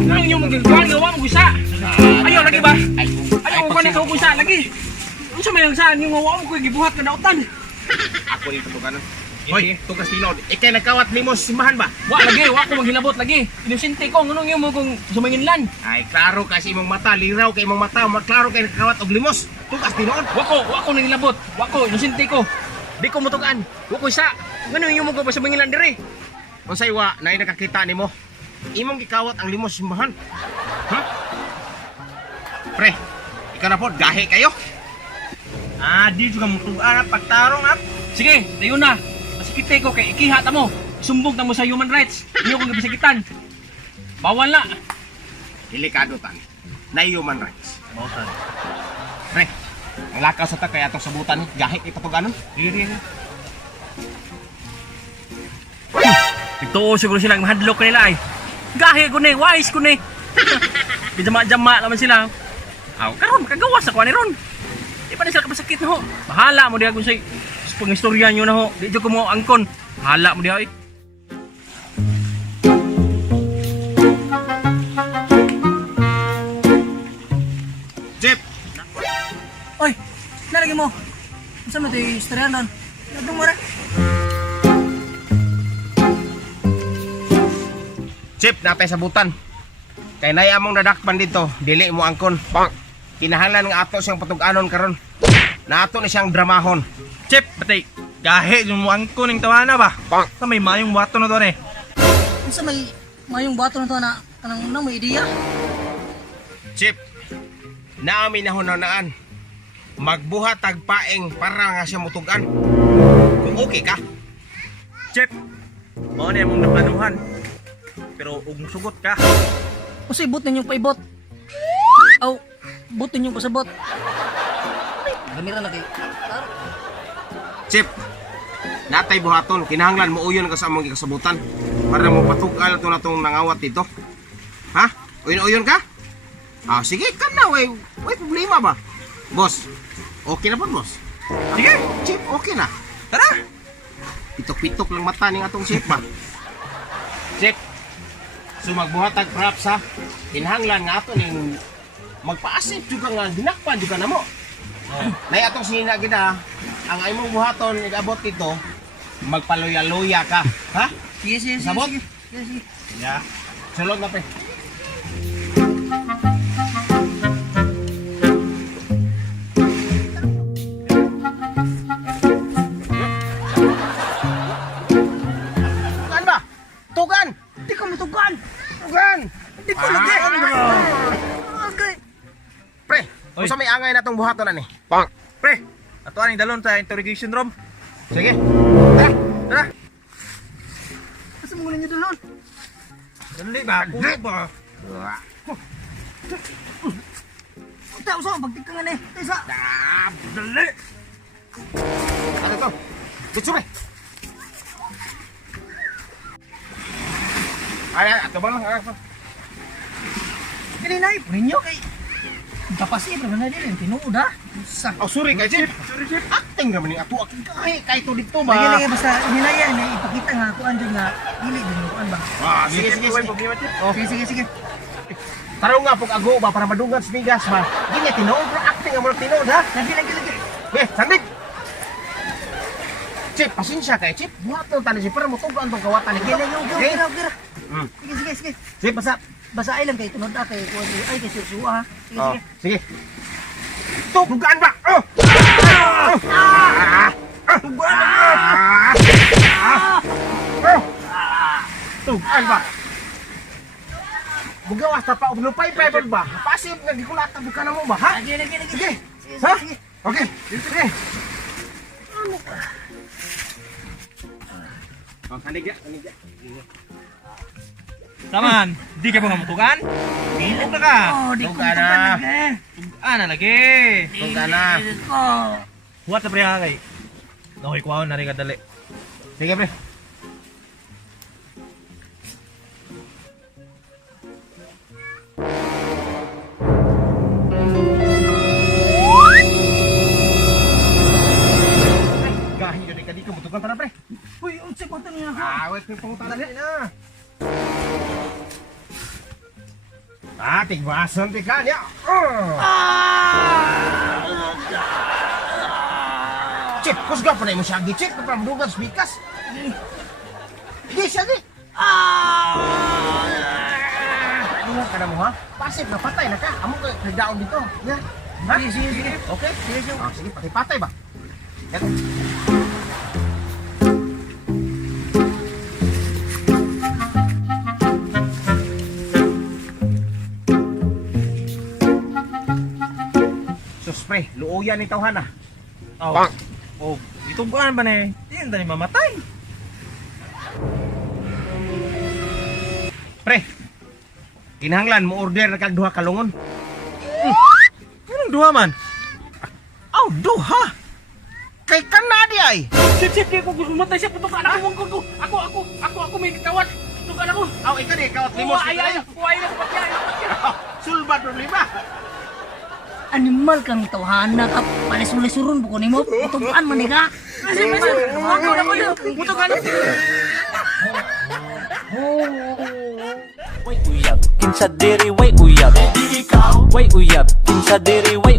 Ano yung magigwan? Gawa mo gusa. Ayaw lagi ba? Ayaw ko na kaugusa lagi. Ano sa mayang saan yung gawa mo ko gibuhat na dautan? Ako rin patuganan. Hoy, tugas tinod. Ikay nagkawat limos simbahan ba? Wa lagi, wa ko maghilabot lagi. Inosente ko ngunong yung mo kung sumanginlan. Ay, klaro kasi imong mata, liraw kay imong mata, klaro kay nagkawat og limos. Tugas tinod. Wa ko nangilabot. Wa ko inosente ko. Di ko mutugan. Wa ko isa. Ngunong yung mo ko sumanginlan dire. Unsay wa nay nakakita nimo? Imong gikawat ang limos simbahan. Ha? Pre, ikaw na po, gahe kayo. Di juga mutugan pagtarong ha. Sige, dayon na. Masikite ko kay ikihat mo. Sumbong na mo sa human rights. Iyo kong gibisakitan. Bawal na. Delikado tan. Na human rights. Bawal. Pre, ang lakaw sa ta kay atong sabutan, gahe kay patuganon. Diri. Ito siguro sila mahadlok nila ay. Gahe ko ni, wise ko ni. Bijama-jama naman sila. Aw, karon makagawas ako ni ron. Di pa na sila kapasakit na ho. Bahala mo diha kung say pangistorya nyo na ho. Di ko mo angkon. Bahala mo diha. Jeep, Oy, nalagi mo. Saan mo ito yung istorya doon? Nagdong mo ra. Jeep, napay sabutan. Kay nay among nadakpan dito, dili mo angkon. Kinahanglan nga ato siyang patuganon karon. Nato ni siyang dramahon. Chip, batay, gahe yung muangko ng tawana ba? Sa may mayong wato na doon eh. Saan may mayong bato na to na kanang unang may ideya? Chip, naami na hunanaan. Magbuhat tagpaeng para nga siya mutugan. Kung okay ka. Chip, mo na mong naplanuhan. Pero ug sugot ka. Kasi ibot ninyong paibot. Aw, bot ninyong pasabot. Ay, gamira na kay. Chip, natay buhaton. Kinahanglan mo uyon ka sa among ikasabutan. Para mo patugal ito na itong nangawat dito. Ha? Uyon-uyon ka? Sige, kan na. Way problema ba? Boss, okay na po, boss? Sige, Chip, okay na. Tara! Pitok-pitok lang mata ng atong Chip ba? Chip, so magbuhatag props ha. Kinahanglan nga ato ning magpaasip juga nga dinakpan juga namo. Nay atong sinina gida, ang imong buhaton igabot dito, magpaluya-luya ka, ha? Sige. Sabot? Sige. Yeah. Sulod na pre. Tugan ba? Tugan! Di ko matugan. Tugan! Di ko lagi. Okay. Pre, Oy. kung sa may angay na itong buhaton na ni. Pre, ato aning dalon sa interrogation room. Sige. Tara, tara. Asa mo ninyo doon? Dali ba? Kulo ba? Uta, usa pagtikangan eh. Isa. Dali! Ano to? Dito pre. Ay, ato ba lang? Dili na ninyo kay kapasi pero na din tinuod ha. Sa. Oh, sorry kay Chip. Sorry Chip. Acting naman ni ato. Kay to dito ba? Lagi basta hinaya na ipakita nga kuan din nga dili din kuan ba. Sige. Oh. Sige. Tarong nga pag ago ba para madungan sa bigas ba? Hindi niya tinood pero acting ang mga tinood ha? Lagi. Sandit! Chip, pasensya kay Chip. Buhat nung tali Chip para mutugan tong kawatan ni Gira. Hmm. Sige. Chip, Basa ay lang kay tunod kay kuan ay kay susuha. Oh, Sige. sige. Tugan ba? Oh! Tugan ba? Bugawas ta pa lupay pa ba? Pasib nga gikulatan bukan na mo ba ha? Lagi. Sige. Ha? Okay. Sige. Oh, kanigya. Taman, di ka ba mamutugan? Bilog na ka. Oh, di ko Tugan na. matukan Na lagi. Tugan na. Oh. Huwag na pre ha kay. Nahoy kuwaon na rin ka dali. Sige, pre. Gahin yun, di ka mutukan pa na, pre. Uy, unsa ko tanong ako? Wait, may pangutan na na. Tigwason ti ka niya. Chip, kusga pa na mo siya gichip pa pamdugan sa bikas. Hindi siya di. Ano ka na mo ha? Pasip na patay na ka. Amo ka nagdaon dito. Ya. Ha? Sige. Okay. Sige, patay ba? Yan. Sus, pre, luoyan ni tawhan ah. Oh. Oh, itubuan ba na eh? Hindi na mamatay. Pre, kinahanglan mo order na kag duha ka lungon. Anong duha man? Aw, duha! Kay kanadi ay! Sip, di ko gusto matay siya. Putok anak ko. Ako may kawat. Putok anak ko. Aw, ikaw di, kawat limos. Ay, patya. Sulbad problema. Animal kang tawhana ka. Palisulisuron buko nimo. Putugan man ni ka. Putok anak. Way uyab, kinsa diri way uyab. Way uyab, kinsa diri way